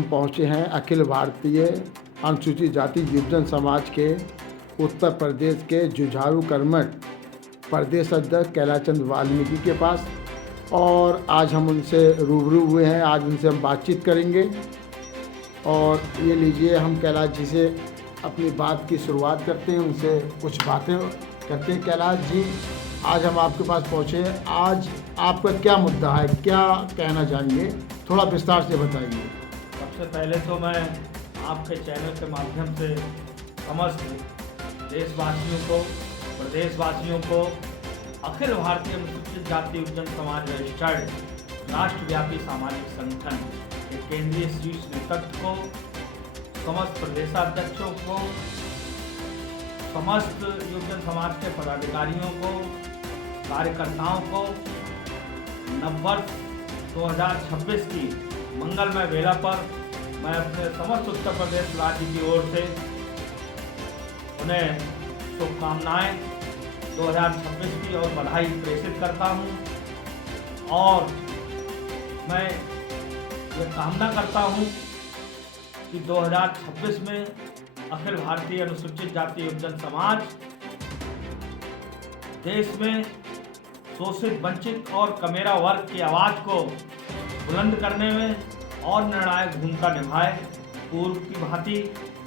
हम पहुँचे हैं अखिल भारतीय अनुसूचित जाति युवजन समाज के उत्तर प्रदेश के जुझारू कर्मठ प्रदेश अध्यक्ष कैलाश चंद्र वाल्मीकि के पास, और आज हम उनसे रूबरू हुए हैं। आज उनसे हम बातचीत करेंगे। और ये लीजिए, हम कैलाश जी से अपनी बात की शुरुआत करते हैं, उनसे कुछ बातें करते हैं। कैलाश जी, आज हम आपके पास पहुँचे हैं। आज आपका क्या मुद्दा है, क्या कहना चाहेंगे, थोड़ा विस्तार से बताइए। सबसे पहले तो मैं आपके चैनल के माध्यम से समस्त देशवासियों को, प्रदेशवासियों को अखिल भारतीय अनुसूचित जाति युवजन समाज रजिस्टर्ड राष्ट्रव्यापी सामाजिक संगठन के केंद्रीय शीर्ष नेतृत्व को, समस्त प्रदेशाध्यक्षों को, समस्त युवजन समाज के पदाधिकारियों को, कार्यकर्ताओं को नववर्ष 2026 की मंगलमय बेला पर मैं अपने समस्त उत्तर प्रदेश राज्य की ओर से उन्हें शुभकामनाएं 2026 की और बधाई प्रेषित करता हूं। और मैं ये कामना करता हूं कि 2026 में अखिल भारतीय अनुसूचित जाति युवजन समाज देश में शोषित, वंचित और कमेरा वर्ग की आवाज़ को बुलंद करने में और निर्णायक भूमिका निभाए पूर्व की भांति,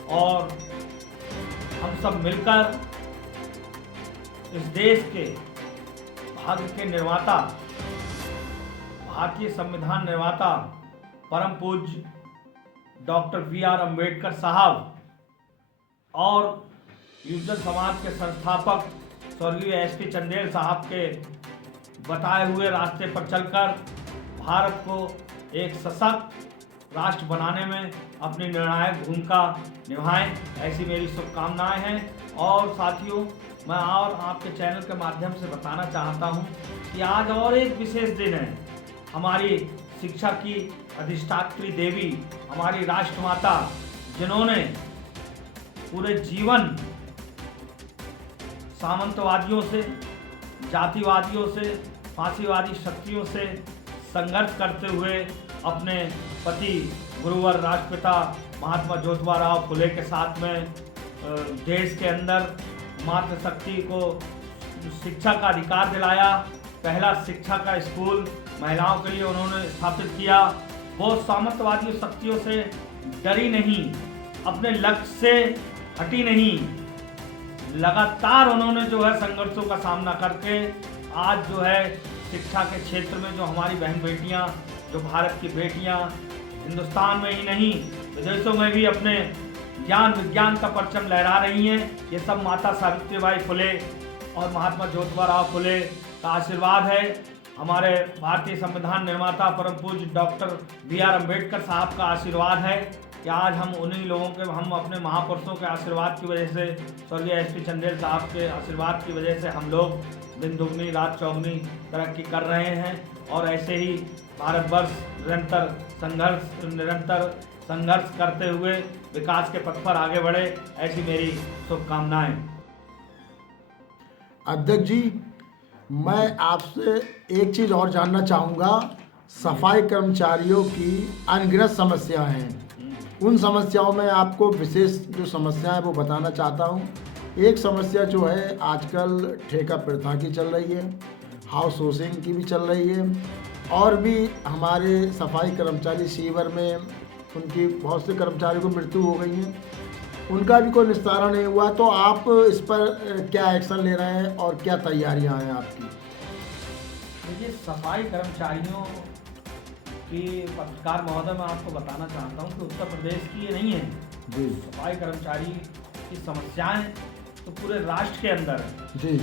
और हम सब मिलकर इस देश के भाग्य के निर्माता, भारतीय संविधान निर्माता परम पूज्य डॉक्टर बी.आर. अम्बेडकर साहब और युवजन समाज के संस्थापक स्वर्गीय एस.पी. चंदेल साहब के बताए हुए रास्ते पर चलकर भारत को एक सशक्त राष्ट्र बनाने में अपनी निर्णायक भूमिका निभाएं, ऐसी मेरी शुभकामनाएं हैं। और साथियों, मैं और आपके चैनल के माध्यम से बताना चाहता हूं कि आज और एक विशेष दिन है। हमारी शिक्षा की अधिष्ठात्री देवी, हमारी राष्ट्रमाता, जिन्होंने पूरे जीवन सामंतवादियों से, जातिवादियों से, फांसीवादी शक्तियों से संघर्ष करते हुए अपने पति गुरुवर राष्ट्रपिता महात्मा ज्योतिबा राव फुले के साथ में देश के अंदर मातृशक्ति को शिक्षा का अधिकार दिलाया। पहला शिक्षा का स्कूल महिलाओं के लिए उन्होंने स्थापित किया। वो सामंतवादी शक्तियों से डरी नहीं, अपने लक्ष्य से हटी नहीं, लगातार उन्होंने जो है संघर्षों का सामना करके आज जो है शिक्षा के क्षेत्र में जो हमारी बहन बेटियां, जो भारत की बेटियां हिंदुस्तान में ही नहीं विदेशों में भी अपने ज्ञान विज्ञान का परचम लहरा रही हैं, ये सब माता सावित्रीबाई फुले और महात्मा ज्योतिबा राव फुले का आशीर्वाद है। हमारे भारतीय संविधान निर्माता परम पूज्य डॉक्टर बी.आर. अम्बेडकर साहब का आशीर्वाद है कि आज हम उन्हीं लोगों के, हम अपने महापुरुषों के आशीर्वाद की वजह से, स्वर्गीय एस.पी. चंदेल साहब के आशीर्वाद की वजह से हम लोग दिन दुगनी रात चौगुनी तरक्की कर रहे हैं। और ऐसे ही भारतवर्ष निरंतर संघर्ष करते हुए विकास के पथ पर आगे बढ़े, ऐसी मेरी शुभकामनाएं। अध्यक्ष जी, मैं आपसे एक चीज़ और जानना चाहूँगा। सफाई कर्मचारियों की अनगिनत समस्याएं हैं, उन समस्याओं में आपको विशेष जो समस्या है वो बताना चाहता हूँ। एक समस्या जो है आजकल ठेका प्रथा की चल रही है, हाउस होल्डिंग की भी चल रही है, और भी हमारे सफाई कर्मचारी सीवर में उनकी बहुत से कर्मचारियों को मृत्यु हो गई है, उनका भी कोई निस्तारण नहीं हुआ। तो आप इस पर क्या एक्शन ले रहे हैं और क्या तैयारियां हैं आपकी? देखिए, सफाई कर्मचारियों की, पत्रकार महोदय, मैं आपको बताना चाहता हूं कि उत्तर प्रदेश की ये नहीं है जी। सफाई कर्मचारी की समस्याएं तो पूरे राष्ट्र के अंदर है जी।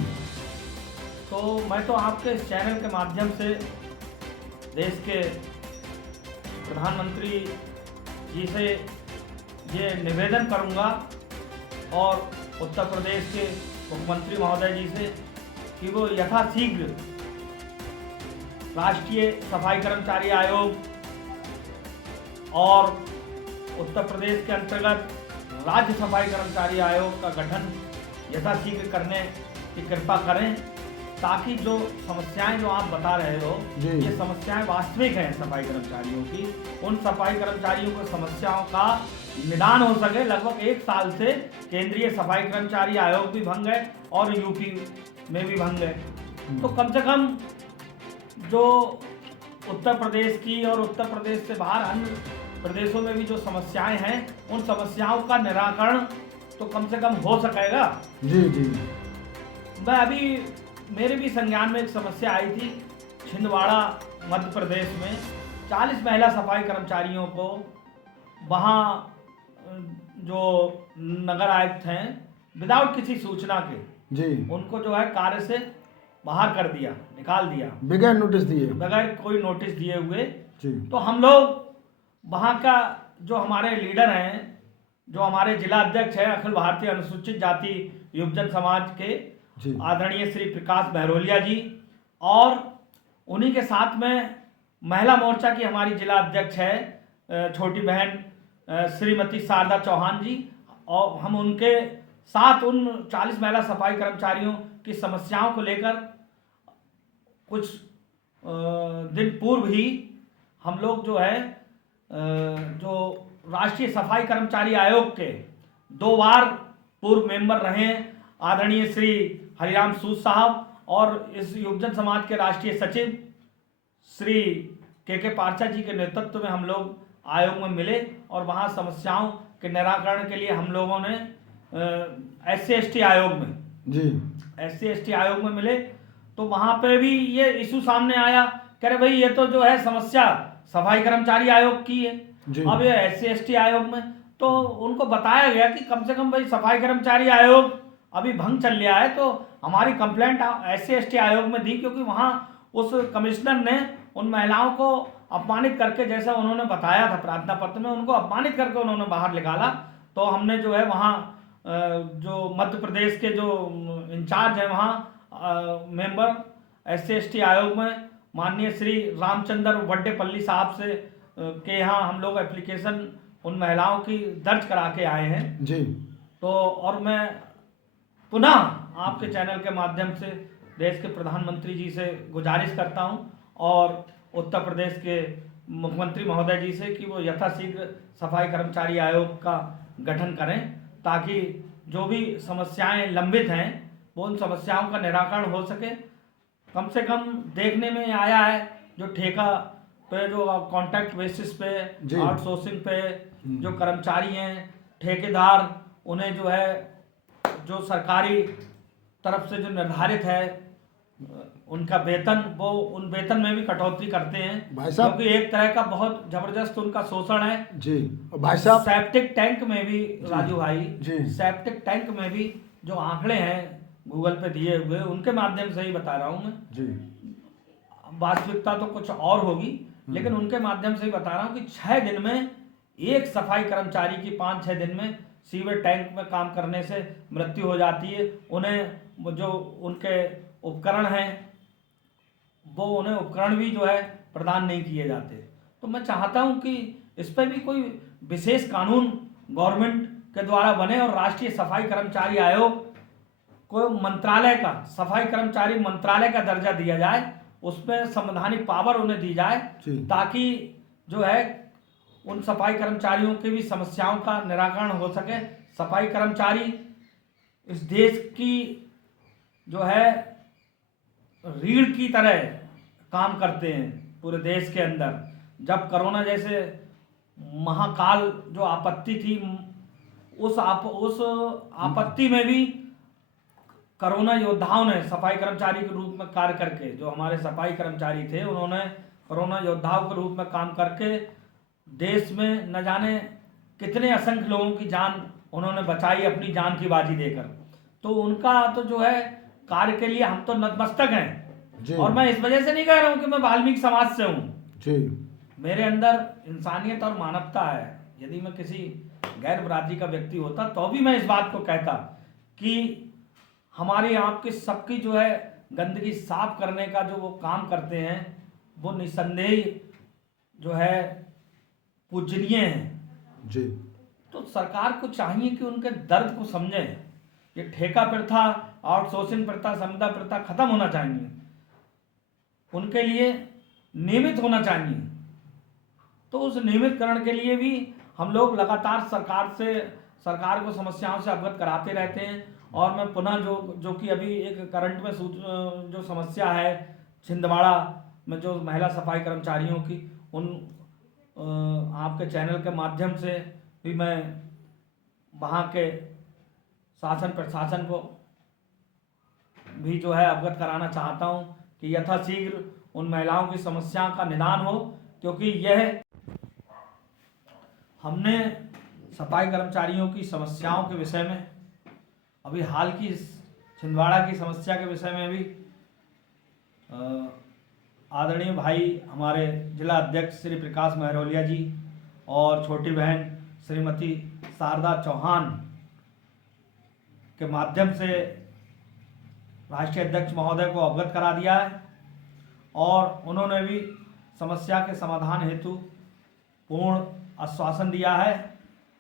तो मैं तो आपके इस चैनल के माध्यम से देश के प्रधानमंत्री जी से ये निवेदन करूंगा और उत्तर प्रदेश के मुख्यमंत्री महोदय जी से कि वो यथाशीघ्र राष्ट्रीय सफाई कर्मचारी आयोग और उत्तर प्रदेश के अंतर्गत राज्य सफाई कर्मचारी आयोग का गठन यथाशीघ्र करने की कृपा करें ताकि जो समस्याएं जो आप बता रहे हो जी। ये समस्याएं वास्तविक हैं सफाई कर्मचारियों की, उन सफाई कर्मचारियों को समस्याओं का निदान हो सके। लगभग 1 साल से केंद्रीय सफाई कर्मचारी आयोग भी भंग है और यूपी में भी भंग है, तो कम से कम जो उत्तर प्रदेश की और उत्तर प्रदेश से बाहर अन्य प्रदेशों में भी जो समस्याएं हैं उन समस्याओं का निराकरण तो कम से कम हो सकेगा। जी जी। मैं अभी मेरे भी संज्ञान में एक समस्या आई थी छिंदवाड़ा मध्य प्रदेश में 40 महिला सफाई कर्मचारियों को वहाँ जो नगर आयुक्त हैं विदाउट किसी सूचना के जी। उनको जो है कार्य से बाहर कर दिया, निकाल दिया बगैर नोटिस दिए। बगैर कोई नोटिस दिए हुए। जी। तो हम लोग वहाँ का जो हमारे लीडर हैं, जो हमारे जिला अध्यक्ष हैं अखिल भारतीय अनुसूचित जाति युवजन समाज के जी। आदरणीय श्री प्रकाश बहरोलिया जी, और उन्हीं के साथ में महिला मोर्चा की हमारी जिला अध्यक्ष है छोटी बहन श्रीमती शारदा चौहान जी, और हम उनके साथ उन 40 महिला सफाई कर्मचारियों की समस्याओं को लेकर कुछ दिन पूर्व ही हम लोग जो है जो राष्ट्रीय सफाई कर्मचारी आयोग के 2 बार पूर्व मेंबर रहे आदरणीय श्री हरिराम सूद साहब और इस युवजन समाज के राष्ट्रीय सचिव श्री के पारचा जी के नेतृत्व में हम लोग आयोग में मिले और वहाँ समस्याओं के निराकरण के लिए हम लोगों ने SC/ST आयोग में SC/ST आयोग में मिले। तो वहाँ पे भी ये इशू सामने आया, कह रहे भाई ये तो जो है समस्या सफाई कर्मचारी आयोग की है, अब ये SC/ST आयोग में। तो उनको बताया गया कि कम से कम भाई सफाई कर्मचारी आयोग अभी भंग चल रहा है, तो हमारी कंप्लेंट SC/ST आयोग में दी, क्योंकि वहाँ उस कमिश्नर ने उन महिलाओं को अपमानित करके, जैसा उन्होंने बताया था प्रार्थना पत्र में, उनको अपमानित करके उन्होंने बाहर निकाला। तो हमने जो है वहाँ जो मध्य प्रदेश के जो इंचार्ज हैं वहाँ मेंबर SC/ST आयोग में माननीय श्री रामचंद्र वड्डेपल्ली साहब से के यहाँ हम लोग एप्लीकेशन उन महिलाओं की दर्ज करा के आए हैं जी। तो और मैं पुनः आपके चैनल के माध्यम से देश के प्रधानमंत्री जी से गुजारिश करता हूं और उत्तर प्रदेश के मुख्यमंत्री महोदय जी से कि वो यथाशीघ्र सफाई कर्मचारी आयोग का गठन करें, ताकि जो भी समस्याएं लंबित हैं वो उन समस्याओं का निराकरण हो सके। कम से कम देखने में आया है जो ठेका पे, जो कॉन्ट्रैक्ट बेसिस पे, आउटसोर्सिंग पे जो कर्मचारी हैं, ठेकेदार, उन्हें जो है जो सरकारी तरफ से जो निर्धारित है उनका वेतन, वो उन वेतन में भी कटौती करते हैं भाई साहब, क्योंकि एक तरह का बहुत जबरदस्त उनका शोषण है जी। भाई साहब, सेप्टिक टैंक में भी राजू भाई जी, सेप्टिक टैंक में भी जो आंकड़े हैं गूगल पे दिए हुए उनके माध्यम से ही बता रहा हूँ मैं जी। वास्तविकता तो कुछ और होगी, लेकिन उनके माध्यम से ही बता रहा हूँ कि 6 दिन में एक सफाई कर्मचारी की 5-6 दिन में सीवर टैंक में काम करने से मृत्यु हो जाती है। उन्हें जो उनके उपकरण हैं वो उन्हें उपकरण भी जो है प्रदान नहीं किए जाते। तो मैं चाहता हूं कि इस पर भी कोई विशेष कानून गवर्नमेंट के द्वारा बने और राष्ट्रीय सफाई कर्मचारी आयोग को मंत्रालय का, सफाई कर्मचारी मंत्रालय का दर्जा दिया जाए, उसमें संवैधानिक पावर उन्हें दी जाए, ताकि जो है उन सफाई कर्मचारियों की भी समस्याओं का निराकरण हो सके। सफाई कर्मचारी इस देश की जो है रीढ़ की तरह काम करते हैं पूरे देश के अंदर। जब कोरोना जैसे महाकाल जो आपत्ति थी, उस आपत्ति में भी कोरोना योद्धाओं ने सफाई कर्मचारी के रूप में कार्य करके, जो हमारे सफाई कर्मचारी थे उन्होंने कोरोना योद्धाओं के रूप में काम करके देश में न जाने कितने असंख्य लोगों की जान उन्होंने बचाई अपनी जान की बाजी देकर। तो उनका तो जो है कार्य के लिए हम तो नतमस्तक हैं। और मैं इस वजह से नहीं कह रहा हूं कि मैं वाल्मीकि समाज से हूं, मेरे अंदर इंसानियत और मानवता है। यदि मैं किसी गैर बरादरी का व्यक्ति होता तो भी मैं इस बात को कहता कि हमारे आपके सबकी जो है गंदगी साफ करने का जो वो काम करते हैं वो निसंदेह जो है पूजनीय है जी। तो सरकार को चाहिए कि उनके दर्द को समझें ये ठेका प्रथा, आउटसोर्सिंग प्रथा, संविदा प्रथा खत्म होना चाहिए, उनके लिए नियमित होना चाहिए। तो उस नियमितकरण के लिए भी हम लोग लगातार सरकार को समस्याओं से अवगत कराते रहते हैं। और मैं पुनः जो कि अभी एक करंट में जो समस्या है छिंदवाड़ा में जो महिला सफाई कर्मचारियों की, उन आपके चैनल के माध्यम से भी मैं वहाँ के शासन प्रशासन को भी जो है अवगत कराना चाहता हूँ कि यथाशीघ्र उन महिलाओं की समस्या का निदान हो, क्योंकि यह हमने सफाई कर्मचारियों की समस्याओं के विषय में अभी हाल की छिंदवाड़ा की समस्या के विषय में भी आदरणीय भाई हमारे जिला अध्यक्ष श्री प्रकाश महरोलिया जी और छोटी बहन श्रीमती शारदा चौहान के माध्यम से राष्ट्रीय अध्यक्ष महोदय को अवगत करा दिया है। और उन्होंने भी समस्या के समाधान हेतु पूर्ण आश्वासन दिया है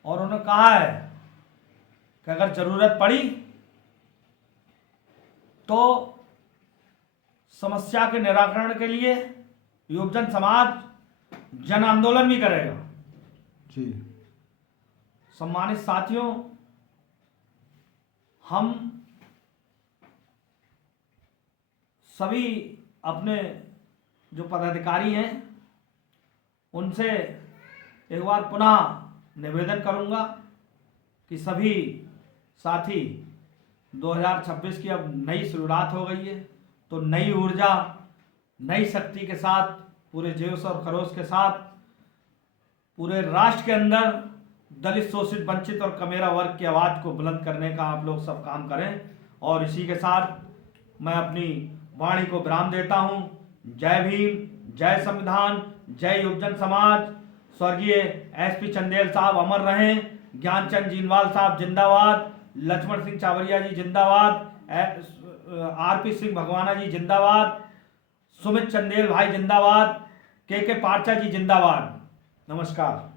और उन्होंने कहा है कि अगर जरूरत पड़ी तो समस्या के निराकरण के लिए युवजन समाज जन आंदोलन भी करेगा। जी। सम्मानित साथियों, हम सभी अपने जो पदाधिकारी हैं उनसे एक बार पुनः निवेदन करूंगा कि सभी साथी 2026 की अब नई शुरुआत हो गई है, तो नई ऊर्जा, नई शक्ति के साथ, पूरे जोश और खरोश के साथ पूरे राष्ट्र के अंदर दलित, शोषित, वंचित और कमेरा वर्ग की आवाज़ को बुलंद करने का आप लोग सब काम करें। और इसी के साथ मैं अपनी वाणी को विराम देता हूं। जय भीम, जय संविधान, जय युवजन समाज। स्वर्गीय एसपी चंदेल साहब अमर रहें। ज्ञानचंद जीनवाल साहब जिंदाबाद। लक्ष्मण सिंह चावरिया जी जिंदाबाद। आरपी सिंह भगवाना जी जिंदाबाद। सुमित चंदेल भाई जिंदाबाद। के पारचा जी जिंदाबाद। नमस्कार।